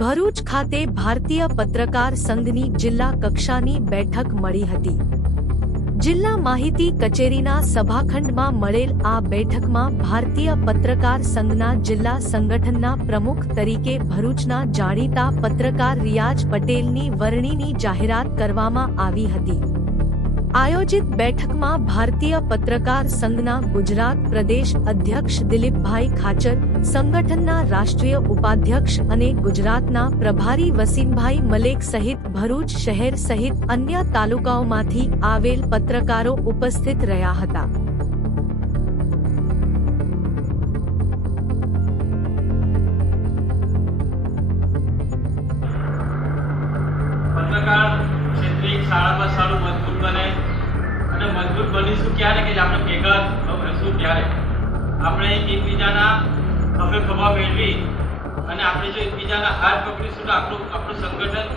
ભરૂચ ખાતે ભારતીય પત્રકાર સંઘની જિલ્લા કક્ષાની બેઠક મળી હતી. જિલ્લા માહિતી કચેરીના સભાખંડમાં મળેલ આ બેઠકમાં ભારતીય પત્રકાર સંઘના જિલ્લા સંગઠનના પ્રમુખ તરીકે ભરૂચના જાણીતા પત્રકાર રિયાજ પટેલની વરણીની જાહેરાત કરવામાં આવી હતી. આયોજિત બેઠકમાં ભારતીય પત્રકાર સંઘના ગુજરાત પ્રદેશ અધ્યક્ષ દિલીપભાઈ ખાચર, સંગઠનના રાષ્ટ્રીય ઉપાધ્યક્ષ અને ગુજરાતના પ્રભારી વસીમભાઈ મલેક સહિત ભરૂચ શહેર સહિત અન્ય તાલુકાઓમાંથી આવેલ પત્રકારો ઉપસ્થિત રહ્યા હતા. પત્રકાર સારું મજબૂત બને મજબૂત ક્યારે કે આપણે ભેગા રહેશું ત્યારે. આપણે એકબીજાના ખભે ખભા મેળવી અને આપણે જો એકબીજાના હાથ પકડીશું તો આપણું આપણું સંગઠન